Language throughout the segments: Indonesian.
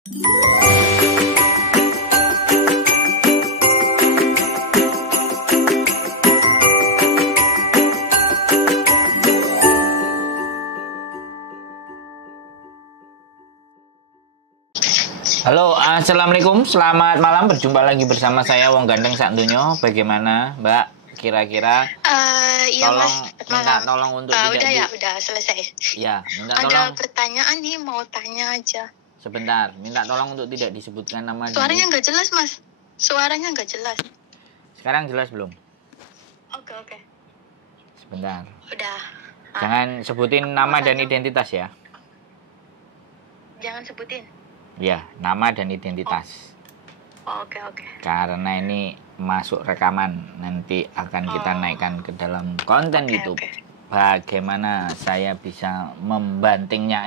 Halo, assalamualaikum, selamat malam. Berjumpa lagi bersama saya Wong Gandeng Sakdunyo. Bagaimana, Mbak? Kira-kira iya tolong Mas, minta tolong untuk tidak udah ya, udah selesai. Ya, minta Ada tolong pertanyaan nih, mau tanya aja. sebentar. Minta tolong untuk tidak disebutkan nama Suaranya diri. nggak jelas Mas, suaranya nggak jelas. Sekarang jelas belum? Oke. Sebentar. Udah. Jangan sebutin nama dan identitas ya. Jangan sebutin. Ya, nama dan identitas. Oke. Karena ini masuk rekaman, nanti akan kita naikkan ke dalam konten YouTube. Oke. Bagaimana saya bisa membantunya.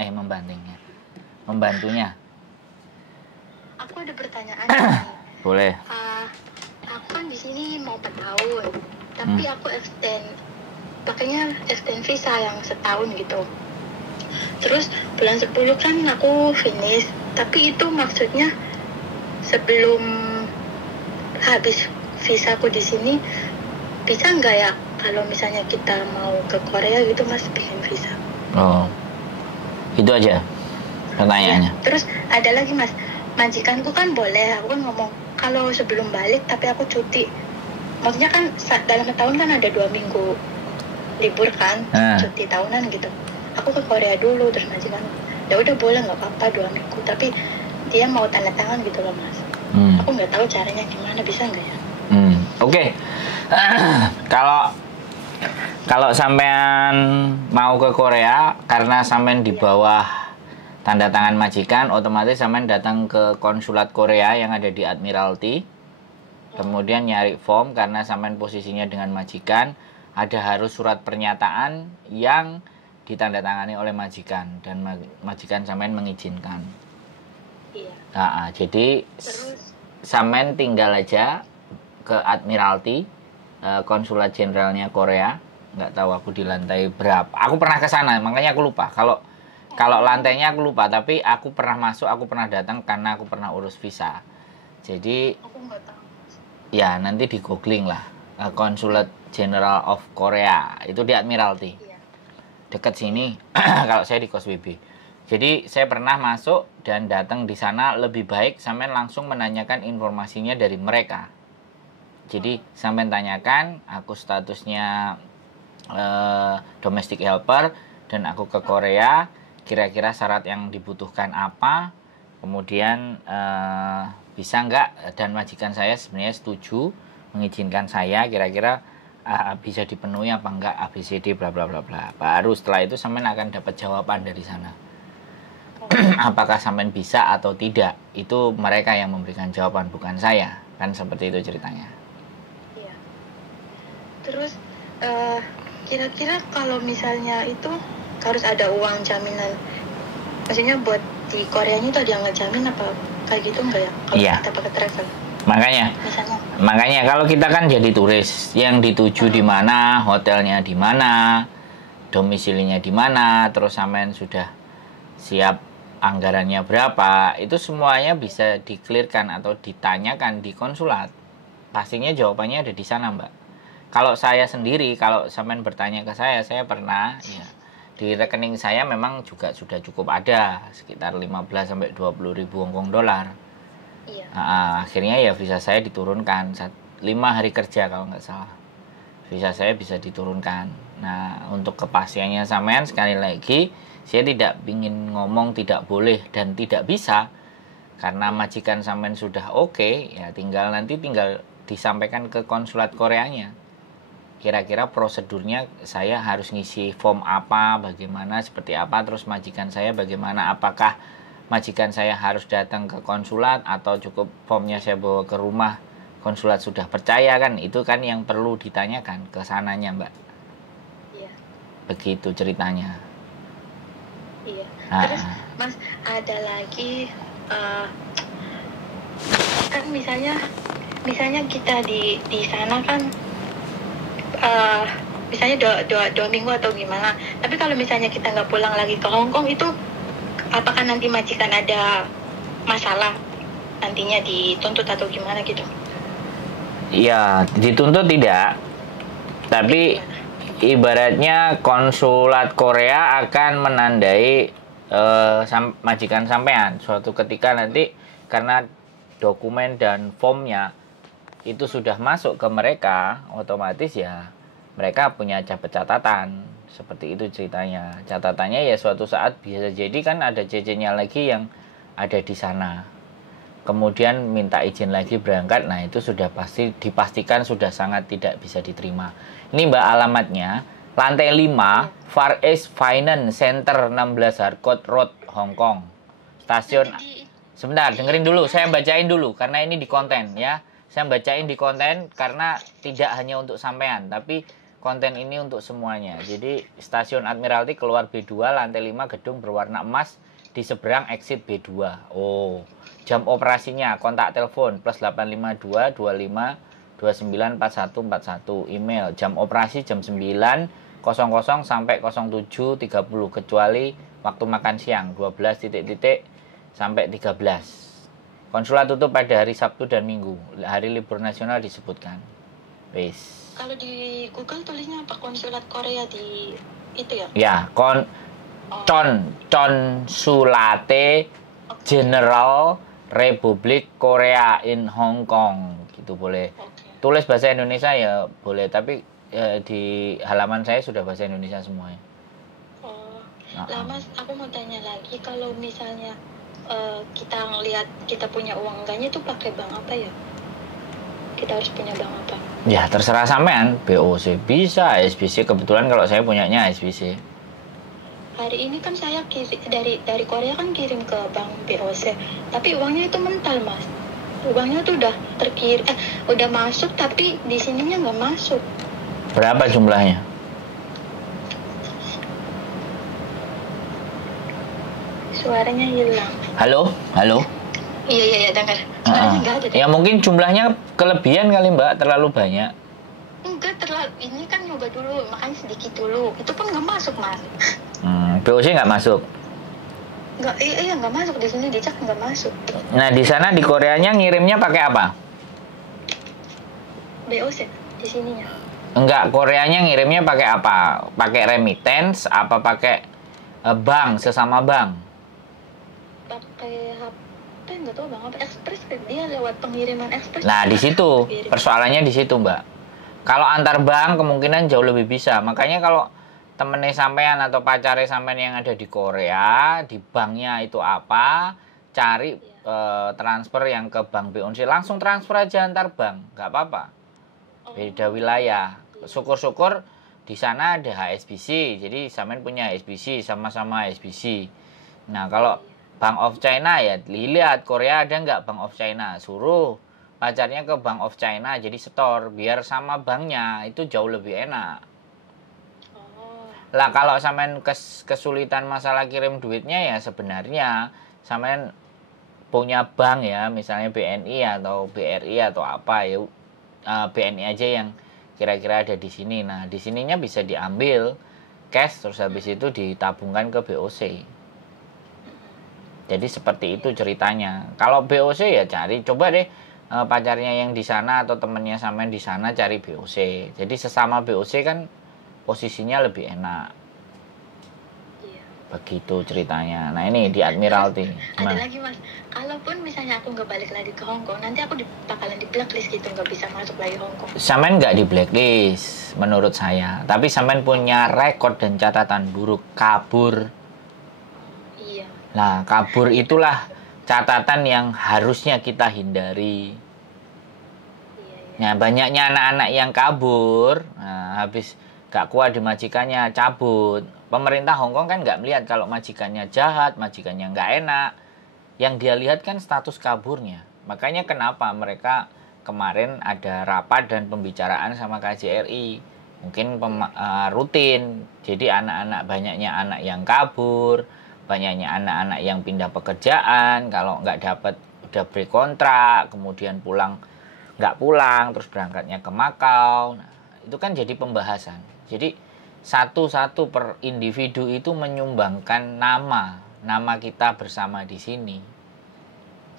Aku ada pertanyaan nih. Boleh. Aku kan di sini mau 4 tahun, tapi aku pakainya extend visa yang setahun gitu. Terus bulan 10 kan aku finish, tapi itu maksudnya sebelum habis visaku di sini bisa nggak ya kalau misalnya kita mau ke Korea gitu Mas bikin visa? Oh, itu aja pertanyaannya. Ya, terus ada lagi Mas, majikanku kan boleh, aku kan ngomong kalau sebelum balik tapi aku cuti. Maksudnya kan dalam setahun kan ada 2 minggu libur kan, cuti tahunan gitu. Aku ke Korea dulu, terus majikan ya udah boleh nggak apa-apa 2 minggu, tapi dia mau tanda tangan gitu loh Mas. Aku nggak tahu caranya gimana, bisa nggak ya? Oke. Kalau sampean mau ke Korea karena sampean di bawah tanda tangan majikan, otomatis sampean datang ke konsulat Korea yang ada di Admiralty. Kemudian nyari form karena sampean posisinya dengan majikan, ada harus surat pernyataan yang ditandatangani oleh majikan dan majikan sampean mengizinkan. Iya. Jadi sampean tinggal aja ke Admiralty, konsulat jenderalnya Korea. Nggak tahu aku di lantai berapa. Aku pernah ke sana, makanya aku lupa. Kalau lantainya aku lupa, tapi aku pernah masuk, aku pernah datang karena aku pernah urus visa. Jadi aku nggak tahu. Ya, nanti di googling lah. Consulate General of Korea itu di Admiralty. Iya. Dekat sini. Kalau saya di KOSWB. Jadi saya pernah masuk dan datang di sana, lebih baik sampean langsung menanyakan informasinya dari mereka. Jadi sampean tanyakan, aku statusnya domestic helper dan aku ke Korea, kira-kira syarat yang dibutuhkan apa, kemudian bisa nggak, dan majikan saya sebenarnya setuju mengizinkan saya, kira-kira bisa dipenuhi apa enggak, ABCD bla bla bla bla. Baru setelah itu sampean akan dapat jawaban dari sana. Apakah sampean bisa atau tidak, itu mereka yang memberikan jawaban, bukan saya. Kan seperti itu ceritanya. Iya. Terus kira-kira kalau misalnya itu harus ada uang jaminan, maksudnya buat di Koreanya itu ada yang ngejamin apa kayak gitu enggak ya kalau kita pakai travel? Makanya kalau kita kan jadi turis, yang dituju di mana, hotelnya di mana, domisilinya di mana, terus sampean sudah siap anggarannya berapa, itu semuanya bisa di-clearkan atau ditanyakan di konsulat. Pastinya jawabannya ada di sana, Mbak. Kalau saya sendiri, kalau sampean bertanya ke saya pernah ya, di rekening saya memang juga sudah cukup ada sekitar 15 sampai 20 ribu Hongkong dolar. Iya. Akhirnya ya visa saya diturunkan 5 hari kerja kalau nggak salah. Visa saya bisa diturunkan. Nah, untuk kepastiannya sampean, sekali lagi saya tidak ingin ngomong tidak boleh dan tidak bisa, karena majikan sampean sudah oke, ya tinggal disampaikan ke konsulat Koreanya. Kira-kira prosedurnya saya harus ngisi form apa, bagaimana, seperti apa, terus majikan saya bagaimana, apakah majikan saya harus datang ke konsulat atau cukup formnya saya bawa ke rumah, konsulat sudah percaya kan, itu kan yang perlu ditanyakan ke sananya, Mbak. Iya. Begitu ceritanya. Iya. Terus Mas, ada lagi kan misalnya kita di sana kan misalnya dua minggu atau gimana, tapi kalau misalnya kita nggak pulang lagi ke Hong Kong, itu apakah nanti majikan ada masalah nantinya dituntut atau gimana gitu? Ya, dituntut tidak. Tapi ibaratnya konsulat Korea akan menandai majikan sampean suatu ketika nanti, karena dokumen dan formnya itu sudah masuk ke mereka, otomatis ya mereka punya catatan. Seperti itu ceritanya. Catatannya ya suatu saat bisa jadi kan ada CC-nya lagi yang ada di sana. Kemudian minta izin lagi berangkat, nah itu sudah pasti dipastikan sudah sangat tidak bisa diterima. Ini Mbak alamatnya, lantai 5, Far East Finance Center 16 Harcourt Road, Hong Kong. Stasiun, sebentar dengerin dulu, saya bacain dulu karena ini di konten ya. Saya bacain di konten karena tidak hanya untuk sampean, tapi konten ini untuk semuanya. Jadi stasiun Admiralty keluar B2, lantai 5, gedung berwarna emas, di seberang exit B2. Oh, jam operasinya, kontak telepon plus 852 25 29 41 41. Email, jam operasi jam 9.00 sampai 07.30 kecuali waktu makan siang 12 sampai 13. Konsulat tutup pada hari Sabtu dan Minggu. Hari libur nasional disebutkan. Wis. Kalau di Google tulisnya apa? Konsulat Korea di itu ya? Ya, Consulate General Republik Korea in Hong Kong, gitu boleh. Tulis bahasa Indonesia ya boleh, tapi di halaman saya sudah bahasa Indonesia semuanya. Lah Mas, aku mau tanya lagi, kalau misalnya kita ngelihat kita punya uang enggaknya itu pakai bank apa ya? Kita harus punya bank apa? Ya terserah sampean, BOC bisa, SBC, kebetulan kalau saya punyanya SBC. Hari ini kan saya dari Korea kan kirim ke bank BOC, tapi uangnya itu mental Mas. Uangnya tuh udah udah masuk, tapi di sininya nggak masuk. Berapa jumlahnya? Suaranya hilang. Halo? Iya dengar. Suaranya nggak ada. Ya mungkin jumlahnya kelebihan kali Mbak, terlalu banyak. Enggak terlalu, ini kan nyoba dulu, makanya sedikit dulu. Itu pun nggak masuk Mas. BOC nggak masuk? Nggak masuk, di sini dicek nggak masuk. Nah di sana di Koreanya ngirimnya pakai apa? BOC di sininya. Enggak, Koreanya ngirimnya pakai apa? Pakai remittance apa pakai bank, sesama bank? Pakai HP, nggak tahu bang apa, ekspres, dia lewat pengiriman ekspres. Nah di situ persoalannya, di situ Mbak. Kalau antar bank kemungkinan jauh lebih bisa. Makanya kalau temennya sampean atau pacarnya sampean yang ada di Korea, di banknya itu apa, cari transfer yang ke bank BOC, langsung transfer aja antar bank, nggak apa-apa. Beda wilayah. Syukur-syukur di sana ada HSBC, jadi sampean punya HSBC, sama-sama HSBC. Nah kalau Bank of China ya lihat Korea ada nggak Bank of China, suruh pacarnya ke Bank of China jadi setor, biar sama banknya, itu jauh lebih enak. Lah kalau sampean kesulitan masalah kirim duitnya ya sebenarnya sampean punya bank ya, misalnya BNI atau BRI atau apa ya, BNI aja yang kira-kira ada di sini. Nah di sininya bisa diambil cash terus habis itu ditabungkan ke BOC. Jadi seperti itu ceritanya. Kalau BOC ya coba deh pacarnya yang di sana atau temennya sampean di sana cari BOC. Jadi sesama BOC kan posisinya lebih enak. Iya. Begitu ceritanya. Nah ini di Admiralty. Ada lagi Mas, kalaupun misalnya aku nggak balik lagi ke Hong Kong, nanti aku bakalan di blacklist gitu, nggak bisa masuk lagi Hong Kong. Sampean nggak di blacklist menurut saya, tapi sampean punya rekod dan catatan buruk, kabur. Iya. Nah kabur itulah catatan yang harusnya kita hindari. Nah banyaknya anak-anak yang kabur, nah, habis gak kuat di majikannya cabut. Pemerintah Hong Kong kan gak melihat kalau majikannya jahat, majikannya gak enak. Yang dia lihat kan status kaburnya. Makanya kenapa mereka kemarin ada rapat dan pembicaraan sama KJRI. Mungkin rutin. Jadi banyaknya anak yang kabur, banyaknya anak-anak yang pindah pekerjaan. Kalau gak dapat udah break kontrak, kemudian nggak pulang, terus berangkatnya ke Makau. Nah, itu kan jadi pembahasan. Jadi satu-satu per individu itu menyumbangkan nama kita bersama di sini.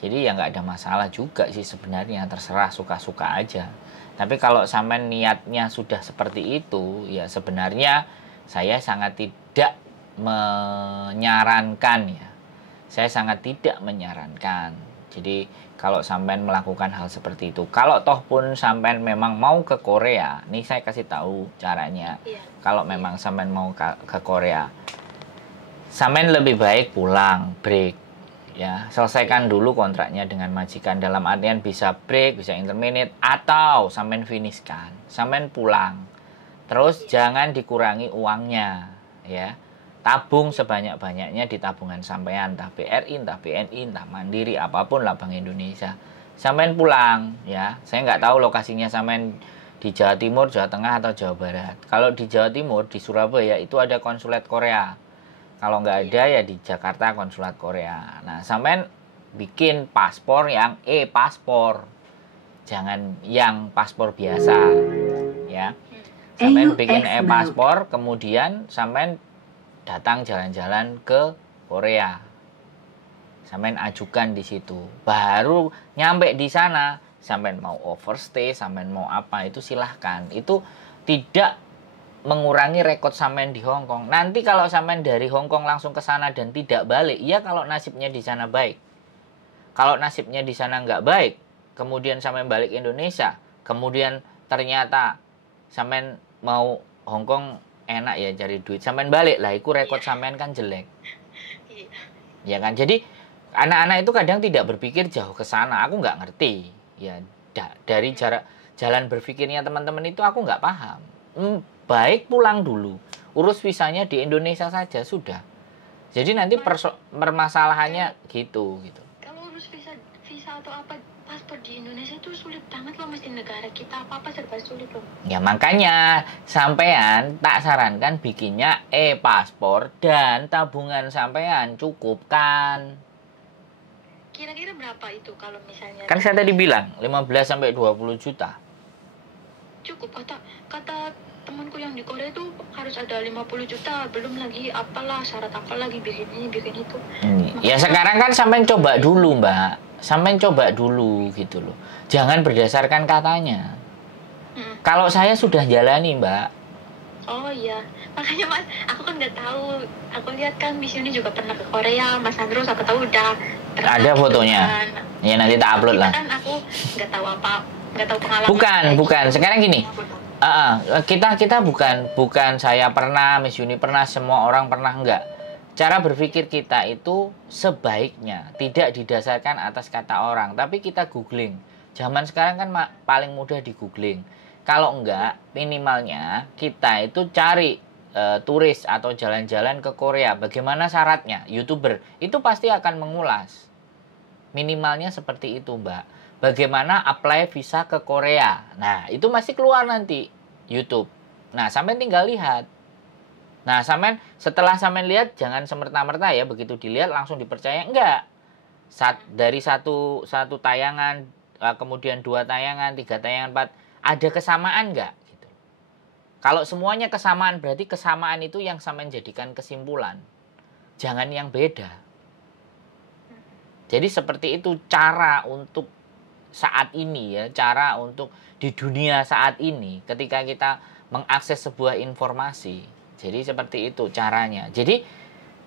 Jadi ya nggak ada masalah juga sih sebenarnya, terserah suka-suka aja. Tapi kalau sampean niatnya sudah seperti itu, ya sebenarnya saya sangat tidak menyarankan ya. Saya sangat tidak menyarankan. Jadi kalau sampean melakukan hal seperti itu, kalau toh pun sampean memang mau ke Korea, nih saya kasih tahu caranya. Kalau memang sampean mau ke Korea, sampean lebih baik pulang, break. Ya, selesaikan dulu kontraknya dengan majikan, dalam artian bisa break, bisa interminate, atau sampean finishkan, sampean pulang. Terus jangan dikurangi uangnya, ya. Tabung sebanyak-banyaknya di tabungan sampean, entah BRI, entah BNI, entah Mandiri, apapun lah Bank Indonesia. Sampean pulang, ya. Saya nggak tahu lokasinya sampean di Jawa Timur, Jawa Tengah, atau Jawa Barat. Kalau di Jawa Timur, di Surabaya itu ada konsulat Korea. Kalau nggak ada ya di Jakarta konsulat Korea. Nah, sampean bikin paspor yang paspor, jangan yang paspor biasa, ya. Sampean bikin paspor, kemudian sampean datang jalan-jalan ke Korea. Sampean ajukan di situ. Baru nyampe di sana, sampean mau overstay, sampean mau apa itu silahkan. Itu tidak mengurangi rekod sampean di Hong Kong. Nanti kalau sampean dari Hong Kong langsung ke sana dan tidak balik, ya kalau nasibnya di sana baik. Kalau nasibnya di sana nggak baik, kemudian sampean balik Indonesia, kemudian ternyata sampean mau Hong Kong enak ya cari duit, sampean balik lah, itu rekod sampean kan jelek. Ya kan? Jadi anak-anak itu kadang tidak berpikir jauh ke sana. Aku nggak ngerti. Ya dari jalan berpikirnya teman-teman itu aku nggak paham. Baik pulang dulu, urus visanya di Indonesia saja sudah. Jadi nanti permasalahannya gitu. Kalau urus visa atau apa paspor di Indonesia itu sulit banget loh, mesti negara kita apa serba sulit loh. Ya makanya sampean tak sarankan bikinnya paspor dan tabungan sampean cukupkan. Kira-kira berapa itu kalau misalnya? Kan saya tadi bilang 15 sampai 20 juta. Cukup, kata temanku yang di Korea itu harus ada 50 juta, belum lagi apalah syarat apa lagi bikin ini bikin itu. Ya sekarang kan sampean coba dulu, Mbak. Sampean coba dulu gitu loh. Jangan berdasarkan katanya. Kalau saya sudah jalani, Mbak. Oh iya, makanya Mas, aku kan nggak tahu. Aku lihat kan Miss Yuni juga pernah ke Korea, Mas Andros aku tahu udah ada fotonya. Kan. Ya nanti tak upload lah. Kan aku nggak tahu pengalaman. Bukan. Sekarang gini. Kita bukan saya pernah, Miss Yuni pernah, semua orang pernah, enggak. Cara berpikir kita itu sebaiknya tidak didasarkan atas kata orang, tapi kita googling. Zaman sekarang kan paling mudah di googling. Kalau enggak, minimalnya kita itu cari turis atau jalan-jalan ke Korea. Bagaimana syaratnya? YouTuber itu pasti akan mengulas. Minimalnya seperti itu, Mbak. Bagaimana apply visa ke Korea. Nah, itu masih keluar nanti YouTube. Nah, sampean tinggal lihat. Nah, setelah sampean lihat, jangan semerta-merta ya, begitu dilihat langsung dipercaya. Enggak. Dari satu tayangan, kemudian 2 tayangan, 3 tayangan, 4, ada kesamaan enggak? Gitu. Kalau semuanya kesamaan, berarti kesamaan itu yang sampean jadikan kesimpulan. Jangan yang beda. Jadi seperti itu cara untuk saat ini ya, cara untuk di dunia saat ini ketika kita mengakses sebuah informasi. Jadi seperti itu caranya. Jadi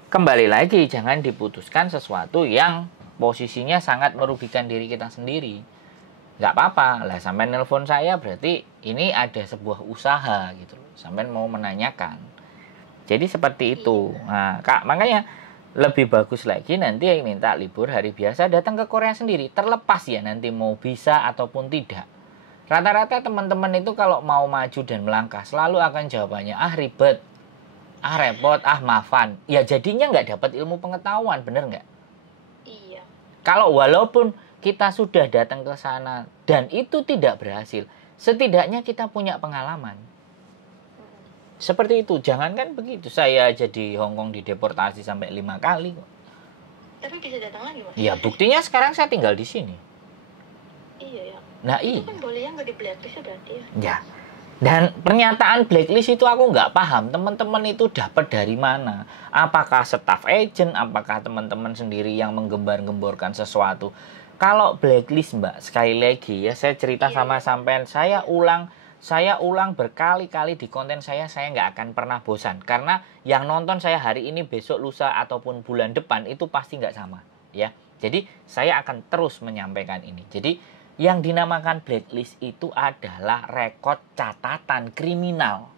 kembali lagi, jangan diputuskan sesuatu yang posisinya sangat merugikan diri kita sendiri. Nggak apa-apa lah, sampai nelpon saya berarti ini ada sebuah usaha gitu loh. Sampai mau menanyakan. Jadi seperti itu. Nah, Kak, makanya lebih bagus lagi nanti yang minta libur hari biasa datang ke Korea sendiri. Terlepas ya nanti mau bisa ataupun tidak. Rata-rata teman-teman itu kalau mau maju dan melangkah selalu akan jawabannya ribet, repot, maafan. Ya jadinya nggak dapat ilmu pengetahuan, bener nggak? Iya. Kalau walaupun kita sudah datang ke sana dan itu tidak berhasil, setidaknya kita punya pengalaman. Seperti itu, jangankan begitu. Saya jadi Hong Kong dideportasi sampai 5 kali kok. Tapi bisa datang lagi, Mas? Ya, buktinya sekarang saya tinggal di sini. Iya ya. Nah, itu kan boleh yang nggak di blacklist berarti ya? Ya. Dan pernyataan blacklist itu aku nggak paham teman-teman itu dapat dari mana. Apakah staff agent, apakah teman-teman sendiri yang menggembar-gemborkan sesuatu. Kalau blacklist Mbak, sekali lagi ya saya cerita sama sampean, saya ulang berkali-kali di konten saya nggak akan pernah bosan. Karena yang nonton saya hari ini, besok, lusa, ataupun bulan depan itu pasti nggak sama. Ya, jadi saya akan terus menyampaikan ini. Jadi yang dinamakan blacklist itu adalah rekod catatan kriminal.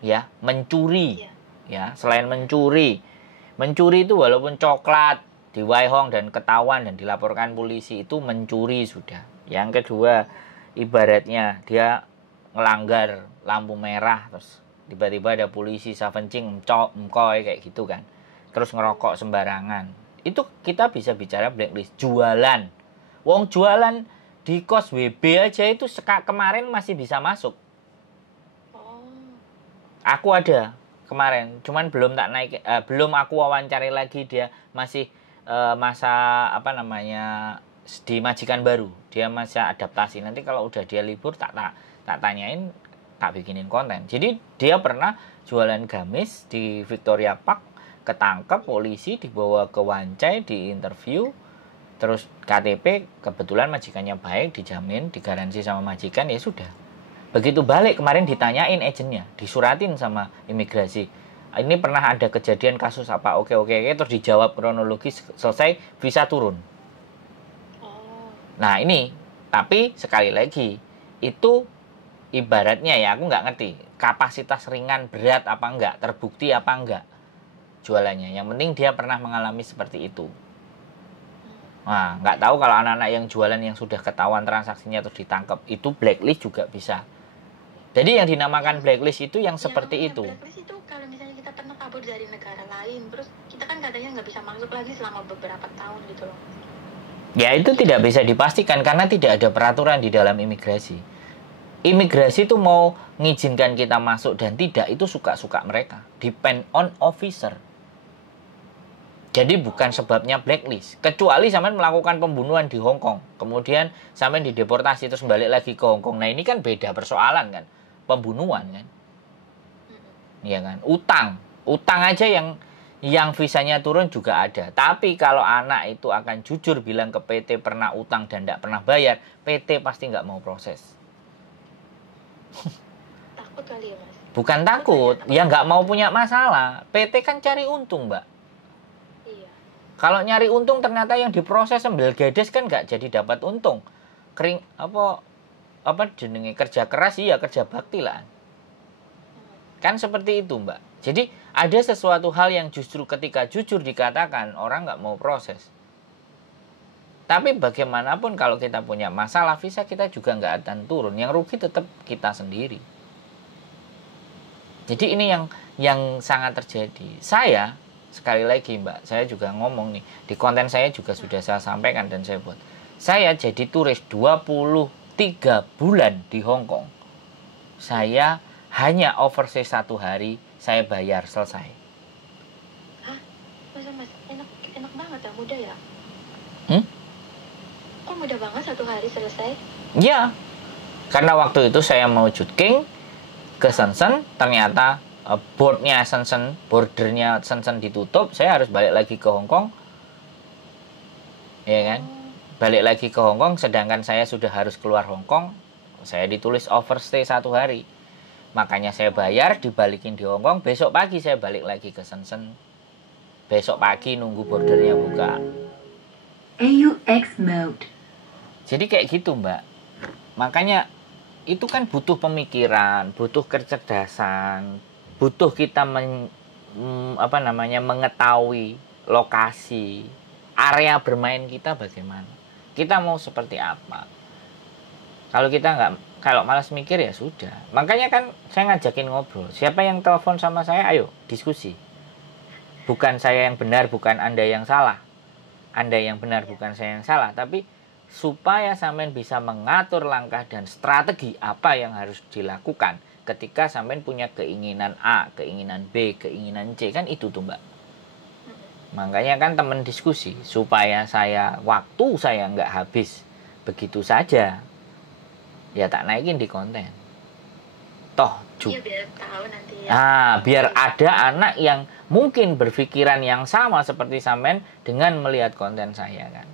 Ya, mencuri. Ya, selain mencuri itu walaupun coklat, diwaihong dan ketahuan dan dilaporkan polisi itu mencuri sudah. Yang kedua, ibaratnya dia ngelanggar lampu merah terus tiba-tiba ada polisi savencing mkoy kayak gitu kan. Terus ngerokok sembarangan. Itu kita bisa bicara blacklist. Jualan. Wong jualan di kos WB aja itu kemarin masih bisa masuk. Aku ada kemarin, cuman belum tak naik, belum aku wawancari lagi, dia masih masa apa namanya di Majikan Baru, dia masih adaptasi. Nanti kalau udah dia libur tak tanyain, tak bikinin konten. Jadi dia pernah jualan gamis di Victoria Park, ketangkep polisi, dibawa ke Wancai, di interview. Terus KTP kebetulan majikannya baik, dijamin, digaransi sama majikan, ya sudah. Begitu balik kemarin ditanyain agennya, disuratin sama imigrasi. Ini pernah ada kejadian kasus apa? Oke, terus dijawab kronologis, selesai, visa turun. Nah ini, tapi sekali lagi, itu ibaratnya ya aku nggak ngerti, kapasitas ringan, berat apa enggak, terbukti apa enggak jualannya. Yang penting dia pernah mengalami seperti itu. Nah, nggak tahu kalau anak-anak yang jualan yang sudah ketahuan transaksinya terus ditangkap, itu blacklist juga bisa. Jadi yang dinamakan blacklist itu yang seperti itu. Blacklist itu kalau misalnya kita pernah kabur dari negara lain, terus kita kan katanya nggak bisa masuk lagi selama beberapa tahun gitu loh. Ya itu tidak bisa dipastikan karena tidak ada peraturan di dalam imigrasi. Imigrasi itu mau mengizinkan kita masuk dan tidak, itu suka-suka mereka. Depend on officer. Jadi bukan sebabnya blacklist. Kecuali sampean melakukan pembunuhan di Hong Kong, kemudian sampean dideportasi terus balik lagi ke Hong Kong. Nah ini kan beda persoalan kan. Pembunuhan kan. Iya kan. Utang aja yang visanya turun juga ada. Tapi kalau anak itu akan jujur bilang ke PT pernah utang dan tidak pernah bayar, PT pasti nggak mau proses. Takut kali ya Mas? Bukan takut, ya nggak mau punya masalah. PT kan cari untung Mbak. Kalau nyari untung ternyata yang diproses sembel gedes kan nggak jadi dapat untung. Kering apa jenenge kerja keras, iya kerja bakti lah. Kan seperti itu Mbak. Jadi ada sesuatu hal yang justru ketika jujur dikatakan orang nggak mau proses. Tapi bagaimanapun kalau kita punya masalah visa kita juga nggak akan turun. Yang rugi tetap kita sendiri. Jadi ini yang sangat terjadi. Saya sekali lagi Mbak, saya juga ngomong nih, di konten saya juga sudah saya sampaikan dan saya buat. Saya jadi turis 23 bulan di Hong Kong. Saya hanya overstay 1 hari, saya bayar, selesai. Hah? Mas, enak banget ya, mudah ya? Kok mudah banget 1 hari selesai? Ya, karena waktu itu saya mau Jutking ke Shenzhen, ternyata bordernya Shenzhen ditutup, saya harus balik lagi ke Hong Kong, ya kan? Balik lagi ke Hong Kong, sedangkan saya sudah harus keluar Hong Kong, saya ditulis overstay 1 hari, makanya saya bayar, dibalikin di Hong Kong, besok pagi saya balik lagi ke Shenzhen, besok pagi nunggu bordernya buka. AUX mode. Jadi kayak gitu Mbak, makanya itu kan butuh pemikiran, butuh kecerdasan, butuh kita mengetahui lokasi, area bermain kita bagaimana. Kita mau seperti apa. Kalau kita kalau malas mikir ya sudah. Makanya kan saya ngajakin ngobrol. Siapa yang telepon sama saya, ayo diskusi. Bukan saya yang benar, bukan Anda yang salah. Anda yang benar, bukan saya yang salah. Tapi supaya sampean bisa mengatur langkah dan strategi apa yang harus dilakukan ketika sampean punya keinginan A, keinginan B, keinginan C, kan itu tuh Mbak. Makanya kan teman diskusi supaya waktu saya nggak habis begitu saja. ya tak naikin di konten. Toh Iya biar tahu nanti ya. biar ada anak yang mungkin berpikiran yang sama seperti sampean dengan melihat konten saya kan.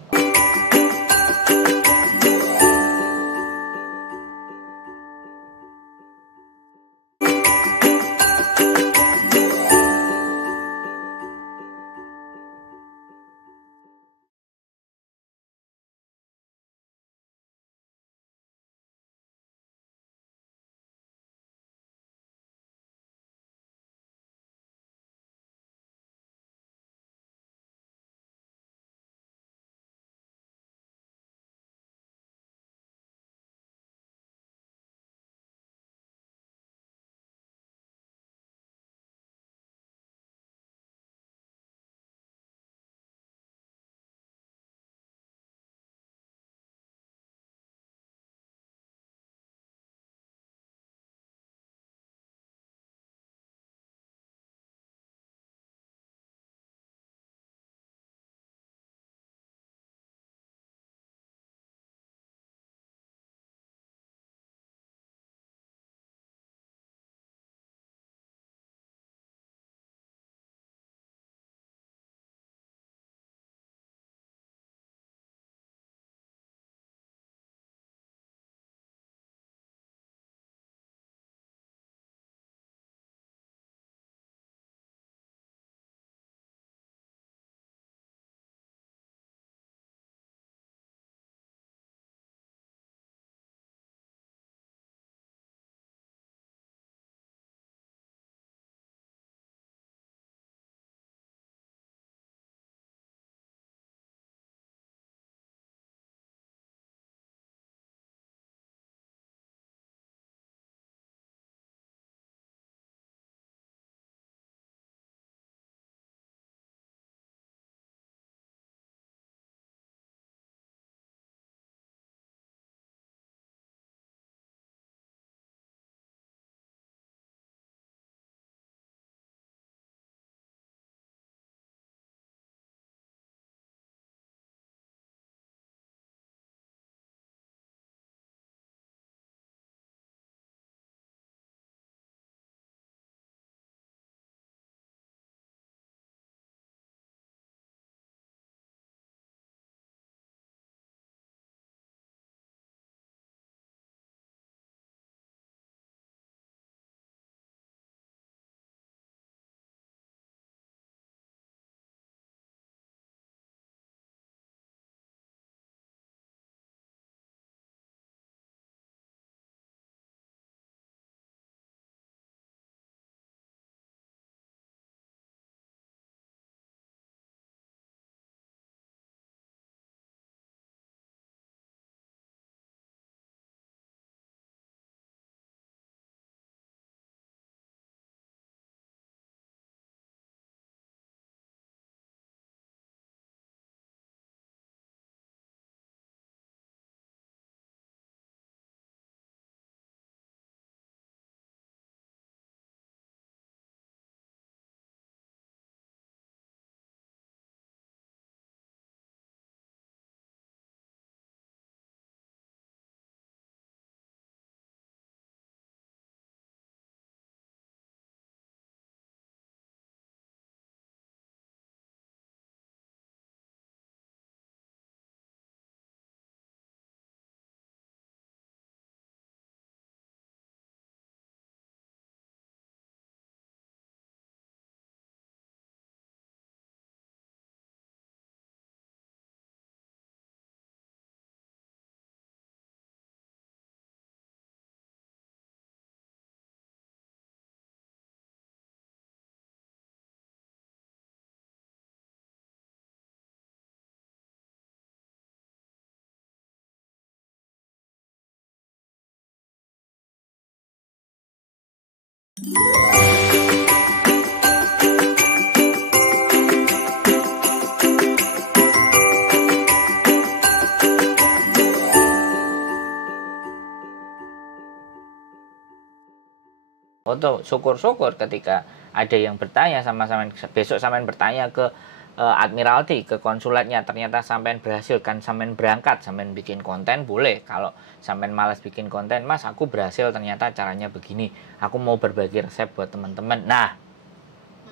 Foto syukur-syukur ketika ada yang bertanya sama besok sampean bertanya ke Admiralty, ke konsulatnya, ternyata sampean berhasil, kan sampean berangkat, sampean bikin konten boleh. Kalau sampean malas bikin konten, Mas aku berhasil ternyata caranya begini, aku mau berbagi resep buat teman-teman. Nah,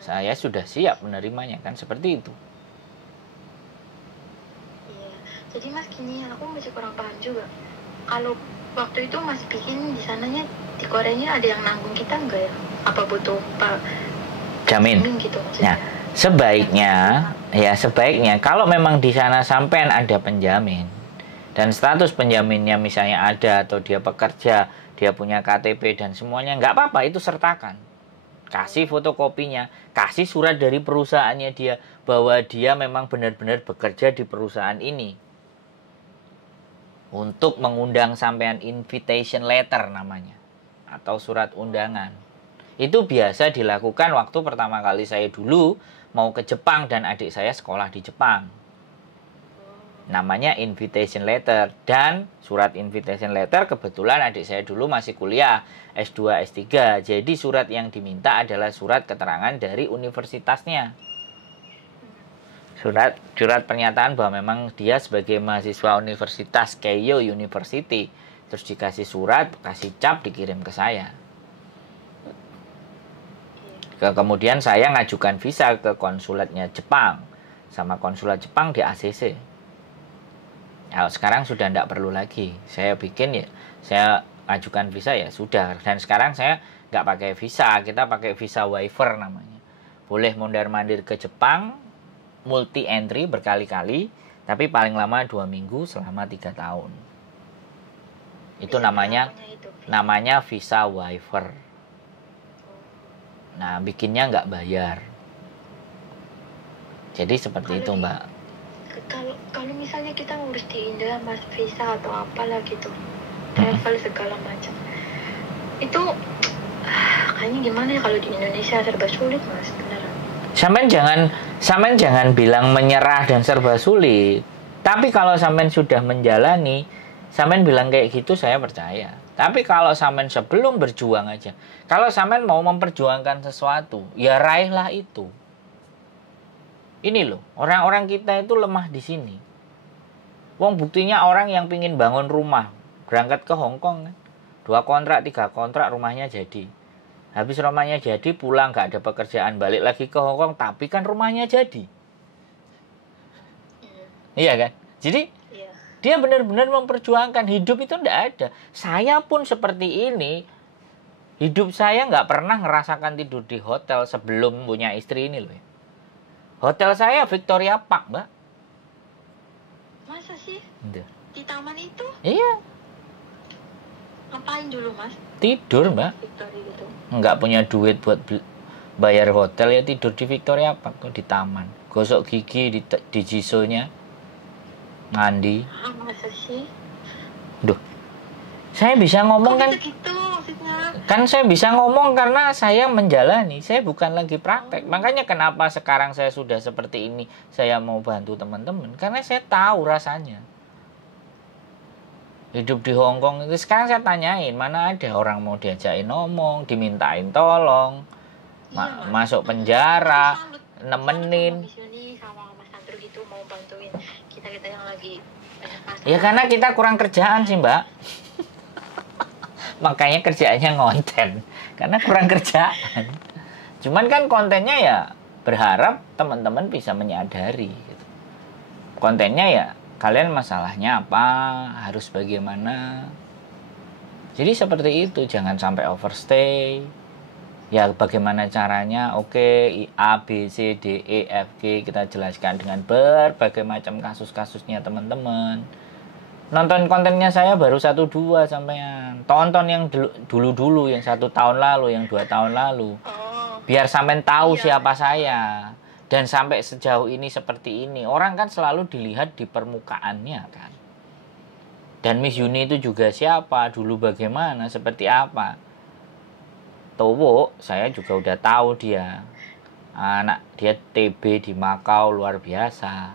saya sudah siap menerimanya, kan seperti itu. Iya. Jadi Mas gini, aku masih kurang paham juga. Kalau waktu itu Mas bikin di sananya, di Koreanya ada yang nanggung kita enggak ya? Apa butuh jamin gitu maksudnya? Nah, sebaiknya kalau memang di sana sampean ada penjamin dan status penjaminnya misalnya ada, atau dia pekerja, dia punya KTP dan semuanya, nggak apa-apa, itu sertakan. Kasih fotokopinya, kasih surat dari perusahaannya dia bahwa dia memang benar-benar bekerja di perusahaan ini. Untuk mengundang sampean, invitation letter namanya, atau surat undangan. Itu biasa dilakukan waktu pertama kali saya dulu mau ke Jepang dan adik saya sekolah di Jepang. Namanya invitation letter. Dan surat invitation letter kebetulan adik saya dulu masih kuliah S2, S3. Jadi surat yang diminta adalah surat keterangan dari universitasnya. Surat pernyataan bahwa memang dia sebagai mahasiswa Universitas Keio University. Terus dikasih surat, kasih cap, dikirim ke saya. Kemudian saya ngajukan visa ke konsulatnya Jepang, sama konsulat Jepang di ACC. Nah, sekarang sudah tidak perlu lagi. Saya bikin ya, saya ajukan visa ya sudah. Dan sekarang saya nggak pakai visa, kita pakai visa waiver namanya. Boleh mondar-mandir ke Jepang, multi entry berkali-kali, tapi paling lama 2 minggu selama 3 tahun. Itu namanya visa waiver. Nah, bikinnya nggak bayar. Jadi seperti itu, Mbak. Kalau misalnya kita ngurus di Indo, Mas, visa atau apalah gitu, travel segala macam, itu kayaknya gimana ya kalau di Indonesia, serba sulit, Mas, beneran. Sampean jangan bilang menyerah dan serba sulit. Tapi kalau sampean sudah menjalani, sampean bilang kayak gitu, saya percaya. Tapi kalau sampean sebelum berjuang aja, kalau sampean mau memperjuangkan sesuatu, ya raihlah itu. Ini loh, orang-orang kita itu lemah di sini. Wong buktinya orang yang pingin bangun rumah, berangkat ke Hong Kong, 2 kontrak, 3 kontrak, rumahnya jadi. Habis rumahnya jadi, pulang gak ada pekerjaan, balik lagi ke Hong Kong, tapi kan rumahnya jadi. Iya kan? Jadi dia benar-benar memperjuangkan. Hidup itu tidak ada. Saya pun seperti ini. Hidup saya nggak pernah ngerasakan tidur di hotel sebelum punya istri ini loh. Hotel saya Victoria Park, Mbak. Masa sih? Iya. Di taman itu? Iya. Ngapain dulu, Mas? Tidur, Mbak. Victoria gitu. Nggak punya duit buat bayar hotel, ya tidur di Victoria Park tuh, di taman. Gosok gigi di Jisonya. Mandi. Masa sih? Duh. Saya bisa ngomong kan? Gitu, maksudnya. Kan saya bisa ngomong karena saya menjalani. Saya bukan lagi praktek. Makanya kenapa sekarang saya sudah seperti ini. Saya mau bantu teman-teman. Karena saya tahu rasanya. Hidup di Hong Kong itu sekarang saya tanyain. Mana ada orang mau diajakin ngomong. Dimintain tolong. Masuk penjara. Nemenin. Gitu, mau bantuin kita yang lagi ya karena kita kurang kerjaan sih, Mbak. Makanya kerjaannya ngonten karena kurang kerjaan. Cuman kan kontennya ya berharap teman-teman bisa menyadari gitu. Kontennya ya kalian masalahnya apa, harus bagaimana. Jadi seperti itu, jangan sampai overstay. Ya bagaimana caranya? Oke, A, B, C, D, E, F, G kita jelaskan dengan berbagai macam kasus-kasusnya teman-teman. Nonton kontennya saya baru 1-2 sampean. Tonton yang dulu-dulu, yang 1 tahun lalu, yang 2 tahun lalu. Biar sampean tahu siapa saya. Dan sampai sejauh ini seperti ini. Orang kan selalu dilihat di permukaannya kan. Dan Miss Yuni itu juga siapa, dulu bagaimana, seperti apa. Towo, saya juga udah tahu dia. Anak dia TB di Makau luar biasa.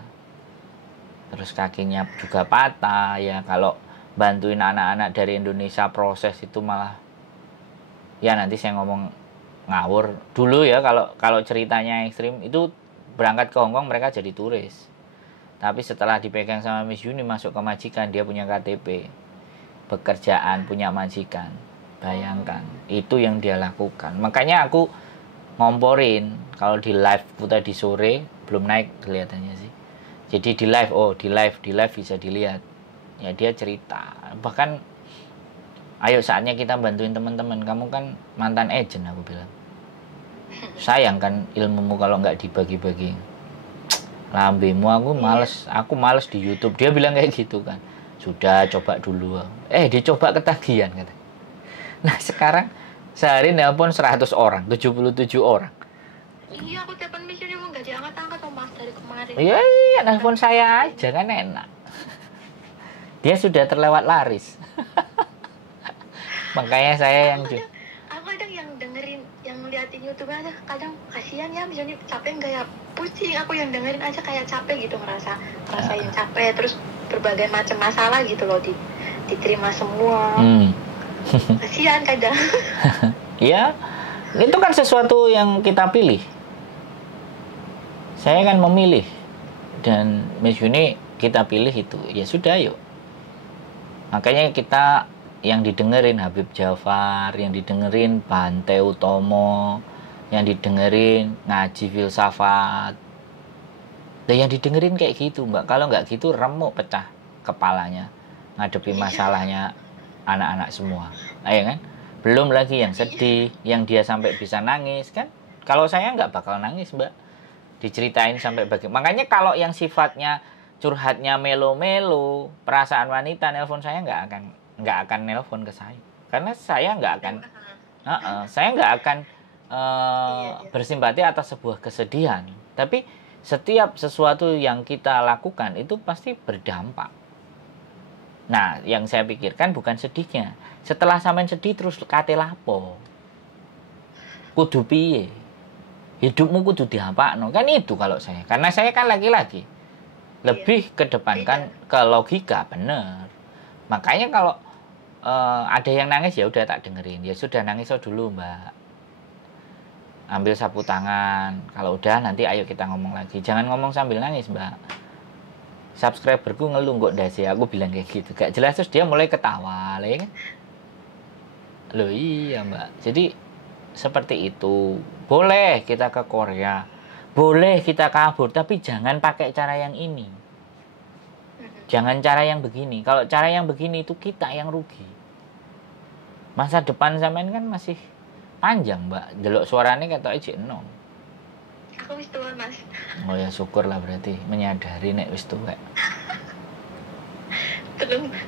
Terus kakinya juga patah ya. Kalau bantuin anak-anak dari Indonesia proses itu malah ya nanti saya ngomong ngawur dulu ya. Kalau ceritanya ekstrim itu berangkat ke Hongkong mereka jadi turis. Tapi setelah dipegang sama Miss Yuni masuk ke majikan, dia punya KTP, pekerjaan, punya majikan. Bayangkan, itu yang dia lakukan. Makanya aku ngomporin kalau di live ku tadi sore belum naik kelihatannya sih. Jadi di live bisa dilihat. Ya dia cerita. Bahkan ayo saatnya kita bantuin teman-teman. Kamu kan mantan agent aku bilang. Sayang kan ilmumu kalau nggak dibagi-bagi. Lambemu aku males di YouTube. Dia bilang kayak gitu kan. Sudah coba dulu. Dicoba ketagihan kata. Nah sekarang sehari nelpon 100 orang, 77 orang. Iya, aku telepon Miss Yuni mau nggak diangkat-angkat sama Mas dari kemarin. Iya, nelpon saya aja kan enak. Dia sudah terlewat laris. Makanya saya yang aku kadang yang dengerin, yang liatin YouTube aja kadang kasihan ya Miss Yuni, capek nggak ya, pusing. Aku yang dengerin aja kayak capek gitu, ngerasain capek, terus berbagai macam masalah gitu loh diterima semua. Kasihan kadang. Ya, itu kan sesuatu yang kita pilih. Saya kan memilih, dan Miss Yuni kita pilih itu. Ya sudah, yuk. Makanya kita yang didengerin Habib Jafar, yang didengerin Bante Utomo, yang didengerin ngaji filsafat. Dan yang didengerin kayak gitu, Mbak. Kalau nggak gitu remuk pecah kepalanya ngadepi masalahnya anak-anak semua. Ayo kan? Belum lagi yang sedih, yang dia sampai bisa nangis kan? Kalau saya nggak bakal nangis, Mbak. Diceritain sampai bagaimana. Makanya kalau yang sifatnya curhatnya melo-melo, perasaan wanita, nelpon saya nggak akan nelpon ke saya, karena saya nggak akan bersimpati atas sebuah kesedihan. Tapi setiap sesuatu yang kita lakukan itu pasti berdampak. Nah, yang saya pikirkan bukan sedihnya. Setelah sampean sedih terus kate lapo? Kudu piye? Hidupmu kudu diapakno. Kan itu kalau saya. Karena saya kan laki-laki. Lebih kedepankan ke logika, bener. Makanya kalau ada yang nangis ya udah tak dengerin. Ya sudah, nangis dulu, Mbak. Ambil sapu tangan. Kalau udah nanti ayo kita ngomong lagi. Jangan ngomong sambil nangis, Mbak. Subscriberku ngeluh kok dasi, aku bilang kayak gitu. Gak jelas, terus dia mulai ketawa, ya kan? Loh iya, Mbak. Jadi seperti itu. Boleh kita ke Korea, boleh kita kabur, tapi jangan pakai cara yang ini. Jangan cara yang begini. Kalau cara yang begini itu kita yang rugi. Masa depan sampean kan masih panjang, Mbak. Delok suaranya kata aja enom. Aku wis tua, Mas. Oh ya, syukurlah berarti menyadari nek wis tua.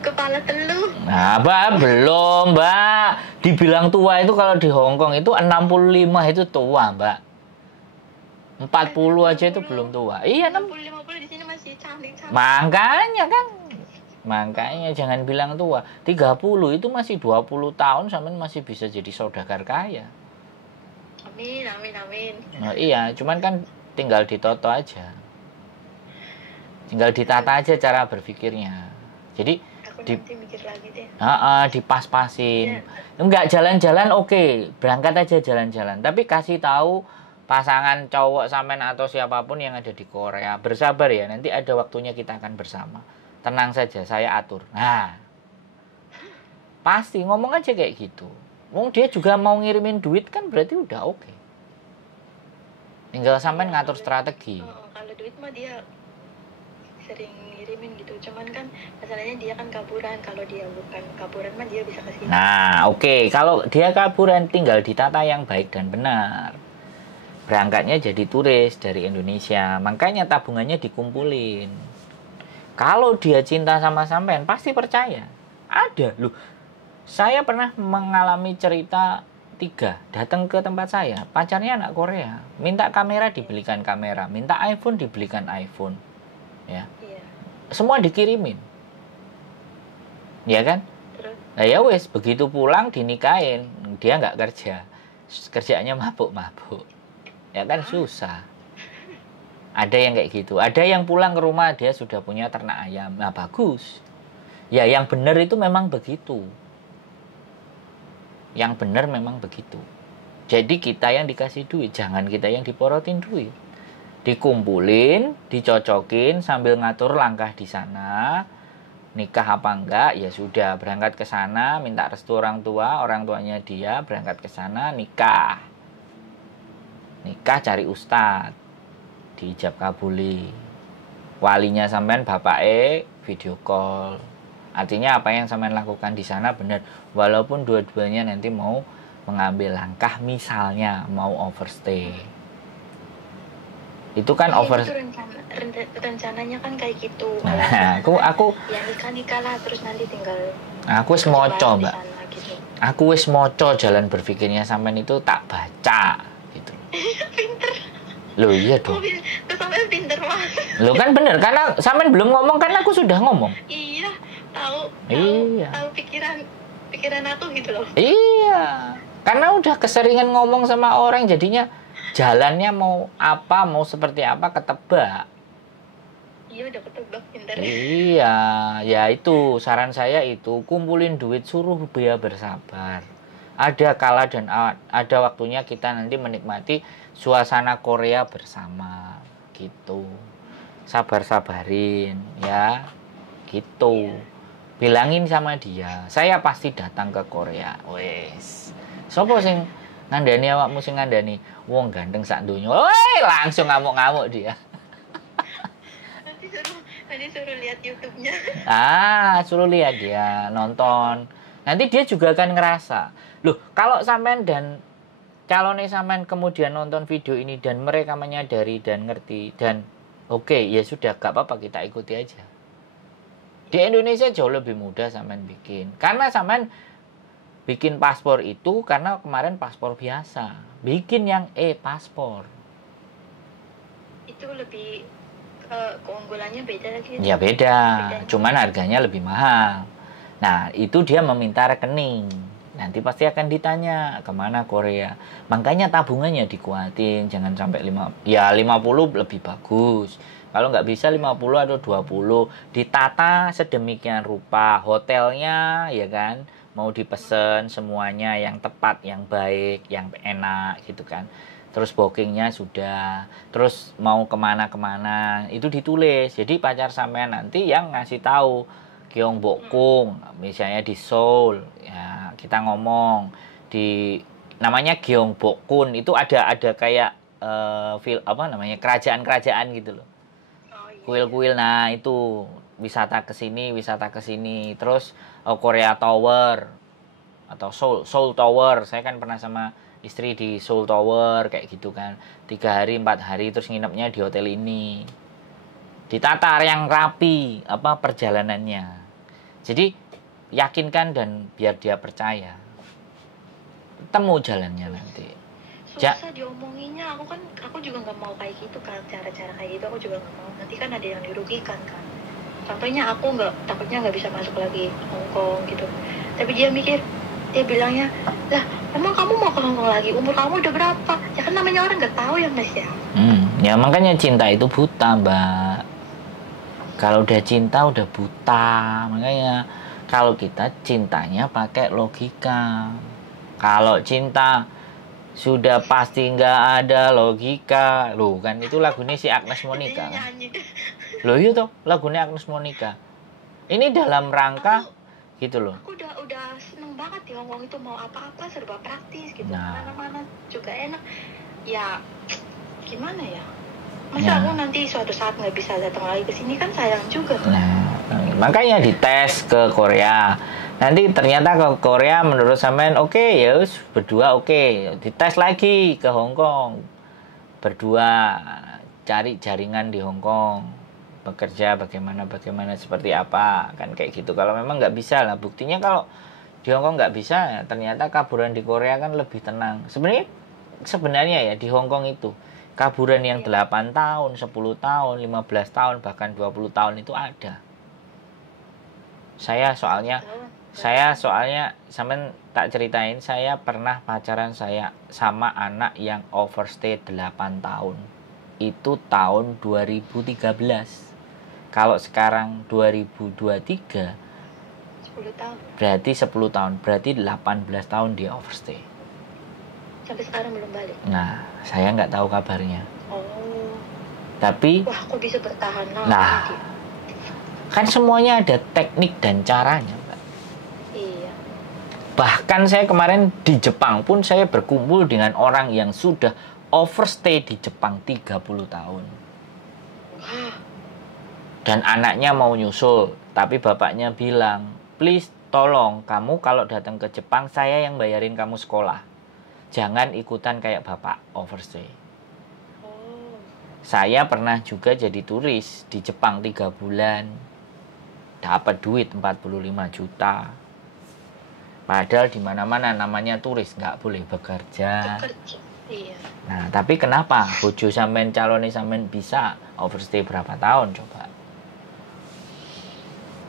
Kepala telu. Nah, Mbak, belum, Mbak. Dibilang tua itu kalau di Hongkong itu 65 itu tua, Mbak. 40 aja itu belum tua. Iya, 50 di sini masih cantik. Makanya kan. Makanya jangan bilang tua. 30 itu masih 20 tahun sampean masih bisa jadi saudagar kaya. Amin. Nah, iya, cuman kan tinggal ditoto aja. Tinggal ditata aja cara berpikirnya. Jadi nanti mikir lagi deh. Dipas-pasin. Enggak jalan-jalan oke, berangkat aja jalan-jalan. Tapi kasih tahu pasangan cowok sampean atau siapapun yang ada di Korea, bersabar ya, nanti ada waktunya kita akan bersama. Tenang saja, saya atur. Nah, pasti ngomong aja kayak gitu. Dia juga mau ngirimin duit kan berarti udah oke. Tinggal sampean ngatur strategi. Kalau duit mah dia sering ngirimin gitu, cuman kan masalahnya dia kan kaburan. Kalau dia bukan kaburan mah dia bisa kesini. Nah, oke. Kalau dia kaburan tinggal ditata yang baik dan benar. Berangkatnya jadi turis dari Indonesia, makanya tabungannya dikumpulin. Kalau dia cinta sama sampean pasti percaya. Ada loh. Saya pernah mengalami cerita 3 datang ke tempat saya, pacarnya anak Korea, minta kamera dibelikan kamera, minta iPhone dibelikan iPhone, ya. Semua dikirimin, ya kan? Nah ya wes, begitu pulang dinikahin, dia nggak kerja, kerjanya mabuk-mabuk, ya kan susah. Ada yang kayak gitu, ada yang pulang ke rumah dia sudah punya ternak ayam, nah bagus. Ya yang benar itu memang begitu. Yang benar memang begitu. Jadi kita yang dikasih duit, jangan kita yang diporotin duit. Dikumpulin, dicocokin sambil ngatur langkah di sana. Nikah apa enggak, ya sudah berangkat ke sana, minta restu orang tuanya dia berangkat ke sana, nikah. Nikah cari ustadz, diijab kabuli. Walinya sampean bapake video call. Artinya apa yang sampean lakukan di sana benar, walaupun dua-duanya nanti mau mengambil langkah misalnya mau overstay. Itu kan Itu rencananya kan kayak gitu. Nah, aku ya nikah lah, terus nanti tinggal aku wis moco, Mbak. sana, gitu. Aku wis moco jalan berpikirnya sampean itu tak baca gitu. Pinter. Loh iya dong. Kok sampai pinter banget. Loh kan bener, karena sampean belum ngomong kan aku sudah ngomong. Iya, tahu pikiran aku gitu loh. Iya. Karena udah keseringan ngomong sama orang jadinya jalannya mau apa, mau seperti apa ketebak. Iya udah ketebak pinter. Iya, ya itu saran saya itu kumpulin duit, suruh dia bersabar. Ada kala dan ada waktunya kita nanti menikmati suasana Korea bersama gitu. Sabar-sabarin ya. Gitu. Bilangin sama dia, saya pasti datang ke Korea. Wes. Sopo sing ngandani awakmu sing ngandani? Wong ganteng sak donya. Woi, langsung ngamuk-ngamuk dia. Nanti suruh lihat YouTube-nya. Suruh lihat dia, nonton. Nanti dia juga akan ngerasa. Loh, kalau sampean dan calonnya sampean kemudian nonton video ini dan mereka menyadari dan ngerti dan oke, ya sudah gak apa-apa kita ikuti aja. Di Indonesia jauh lebih mudah sampean bikin. Karena sampean bikin paspor itu karena kemarin paspor biasa. Bikin yang paspor. Itu lebih keunggulannya beda lagi. Ya beda. Cuman harganya lebih mahal. Nah, itu dia meminta rekening. Nanti pasti akan ditanya kemana Korea. Makanya tabungannya dikuatin. Jangan sampai 50 lebih bagus. Kalau nggak bisa 50 atau 20. Ditata sedemikian rupa. Hotelnya ya kan. Mau dipesen semuanya yang tepat, yang baik, yang enak gitu kan. Terus bookingnya sudah. Terus mau kemana-kemana. Itu ditulis. Jadi pacar sampean nanti yang ngasih tahu. Gyeongbokgung, misalnya di Seoul, ya kita ngomong di namanya Gyeongbokgung itu ada kayak kerajaan-kerajaan gitu loh, kuil-kuil. Nah itu wisata ke sini, terus Korea Tower atau Seoul Tower, saya kan pernah sama istri di Seoul Tower kayak gitu kan, 3 hari 4 hari terus nginepnya di hotel ini, ditata yang rapi perjalanannya. Jadi yakinkan dan biar dia percaya. Temu jalannya nanti. Susah diomonginnya, aku juga nggak mau kayak gitu kan, cara-cara kayak gitu aku juga nggak mau. Nanti kan ada yang dirugikan kan. Contohnya aku takutnya nggak bisa masuk lagi Hong Kong gitu. Tapi dia bilangnya, lah emang kamu mau ke Hong Kong lagi? Umur kamu udah berapa? Ya kan namanya orang nggak tahu ya Mas ya. Ya makanya cinta itu buta, Mbak. Kalau udah cinta udah buta. Makanya kalau kita cintanya pakai logika. Kalau cinta sudah pasti nggak ada logika. Loh kan itu lagunya si Agnes Monica kan? Loh iya toh lagunya Agnes Monica. Ini dalam rangka gitu loh. Aku udah seneng banget di Hong Kong itu, mau apa-apa serba praktis gitu. Nah. Mana-mana juga enak. Ya gimana ya? Masa aku nanti suatu saat nggak bisa datang lagi ke sini kan sayang juga. Nah, makanya dites ke Korea. Nanti ternyata ke Korea menurut sampean oke, ya berdua oke. Dites lagi ke Hong Kong. Berdua cari jaringan di Hong Kong. Bekerja bagaimana seperti apa kan kayak gitu. Kalau memang nggak bisa lah, buktinya kalau di Hong Kong nggak bisa ya, ternyata kaburan di Korea kan lebih tenang. Sebenarnya ya di Hong Kong itu kaburan yang 8 tahun, 10 tahun, 15 tahun, bahkan 20 tahun itu ada. Saya soalnya sampean tak ceritain, saya pernah pacaran saya sama anak yang overstay 8 tahun. Itu tahun 2013. Kalau sekarang 2023 10 tahun. Berarti 10 tahun, berarti 18 tahun dia overstay. Sampai sekarang belum balik. Nah, saya nggak tahu kabarnya. Oh. Tapi Wah, kok bisa bertahan lama nah, dia? kan semuanya ada teknik dan caranya, Mbak. Iya. Bahkan saya kemarin di Jepang pun saya berkumpul dengan orang yang sudah overstay di Jepang 30 tahun. Wah, Dan anaknya mau nyusul, tapi bapaknya bilang, please tolong kamu kalau datang ke Jepang saya yang bayarin kamu sekolah. Jangan ikutan kayak bapak overstay. oh, Saya pernah juga jadi turis di Jepang 3 bulan. Dapat duit 45 juta. Padahal di mana-mana namanya turis, nggak boleh bekerja. bekerja. Iya. Nah, tapi kenapa bojo sampean calonnya sampean bisa overstay berapa tahun coba?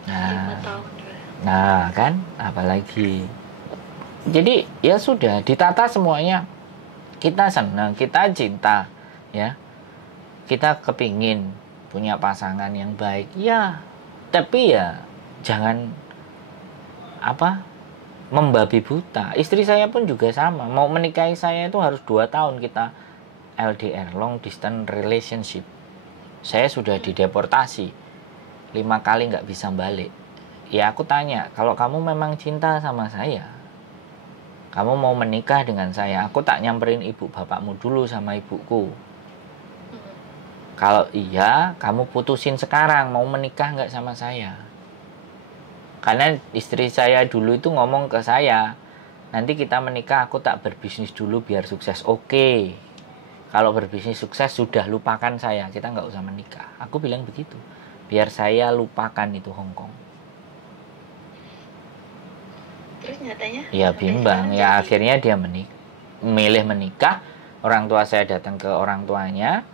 5 tahun. Nah, kan apalagi. Jadi ya sudah ditata semuanya. Kita senang, kita cinta, ya. Kita kepingin punya pasangan yang baik, ya. Tapi ya jangan membabi buta. Istri saya pun juga sama. Mau menikahi saya itu harus 2 tahun kita LDR, long distance relationship. Saya sudah dideportasi 5 kali nggak bisa balik. Ya aku tanya, kalau kamu memang cinta sama saya, kamu mau menikah dengan saya, aku tak nyamperin ibu bapakmu dulu sama ibuku. Kalau iya, kamu putusin sekarang, mau menikah nggak sama saya? Karena istri saya dulu itu ngomong ke saya, nanti kita menikah aku tak berbisnis dulu biar sukses. Oke, kalau berbisnis sukses sudah lupakan saya, kita nggak usah menikah. Aku bilang begitu, biar saya lupakan itu Hongkong. Terus nyatanya? Ya sampai bimbang, sekarang ya jadi- akhirnya dia milih menikah. Orang tua saya datang ke orang tuanya,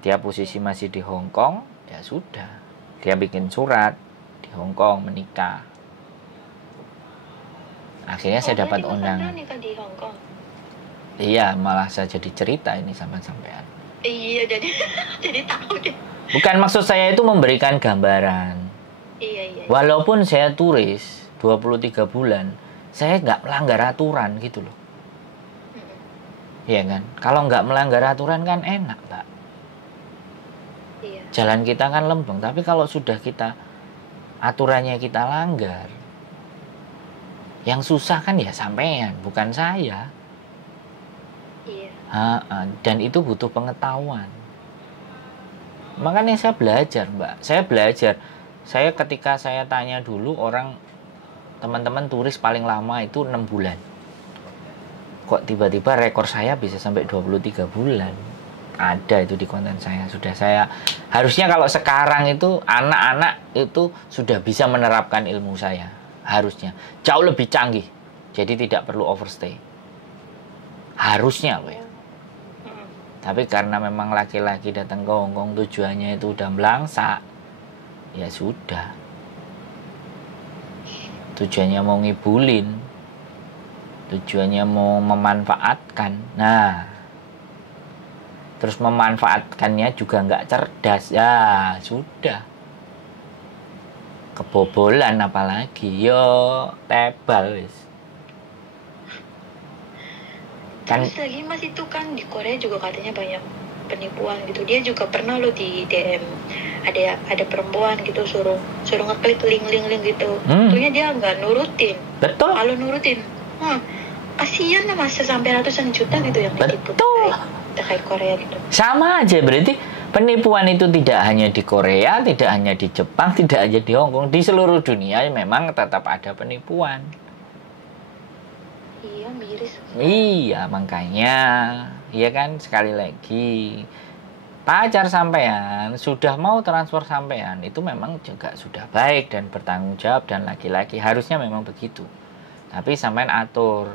dia posisi masih di Hongkong, ya sudah, dia bikin surat di Hongkong menikah. Akhirnya saya dapat berarti Mas Andra undangan. nikah di Hong Kong. Iya, malah saya jadi cerita ini sama sampean. Iya, jadi jadi tahu deh. Bukan maksud saya itu memberikan gambaran. Iya. Walaupun saya turis 23 bulan, saya nggak melanggar aturan gitu loh. Iya kan? Kalau nggak melanggar aturan kan enak, Mbak. Iya. Jalan kita kan lempeng, tapi kalau sudah kita aturannya kita langgar, yang susah kan ya sampean, bukan saya. Iya. Dan itu butuh pengetahuan. Makanya saya belajar, Mbak. Saya ketika saya tanya dulu orang, teman-teman turis paling lama itu 6 bulan. Kok tiba-tiba rekor saya bisa sampai 23 bulan? Ada itu di konten saya. Harusnya kalau sekarang itu anak-anak itu sudah bisa menerapkan ilmu saya. Harusnya jauh lebih canggih. Jadi tidak perlu overstay. Harusnya loh ya. Tapi karena memang laki-laki datang ke Hongkong tujuannya itu udah melangsak, ya sudah. Tujuannya mau ngibulin, tujuannya mau memanfaatkan. Nah, terus memanfaatkannya juga nggak cerdas, ya sudah. Kebobolan apalagi, yo tebal wis. Kan Terus lagi Mas itu kan di Korea juga katanya banyak penipuan gitu. Dia juga pernah lo di DM ada perempuan gitu suruh ngeklik link gitu. Tentunya dia nggak nurutin. betul. Kalau nurutin, kasihan lah Mas sampai ratusan juta gitu yang ditipu Betul. terkait Korea gitu. Sama aja, berarti penipuan itu tidak hanya di Korea, tidak hanya di Jepang, tidak hanya di Hongkong, di seluruh dunia memang tetap ada penipuan. Iya, miris. Iya, makanya, iya kan, sekali lagi, pacar sampean sudah mau transfer sampean, itu memang juga sudah baik dan bertanggung jawab dan laki-laki, harusnya memang begitu. Tapi sampean atur,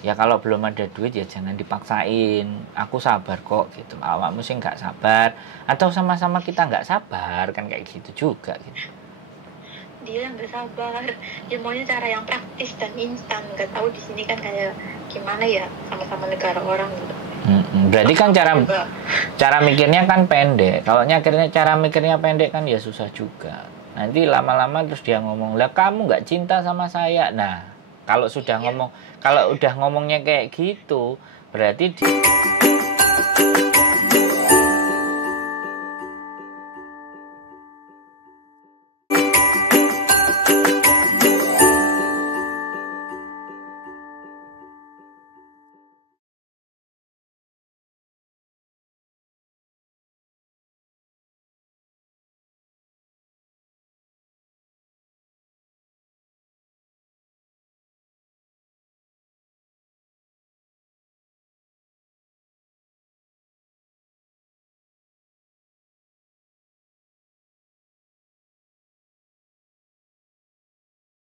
ya kalau belum ada duit ya jangan dipaksain, aku sabar kok gitu, awakmu sih nggak sabar, atau sama-sama kita nggak sabar, kan kayak gitu juga gitu. Dia yang gak sabar, dia maunya cara yang praktis dan instan. Gak tahu di sini kan kayak gimana ya, sama-sama negara orang gitu. Berarti kan cara mikirnya kan pendek. Kalau akhirnya cara mikirnya pendek kan ya susah juga. Nanti lama-lama terus dia ngomong, lah kamu nggak cinta sama saya. Nah, kalau sudah kalau udah ngomongnya kayak gitu, berarti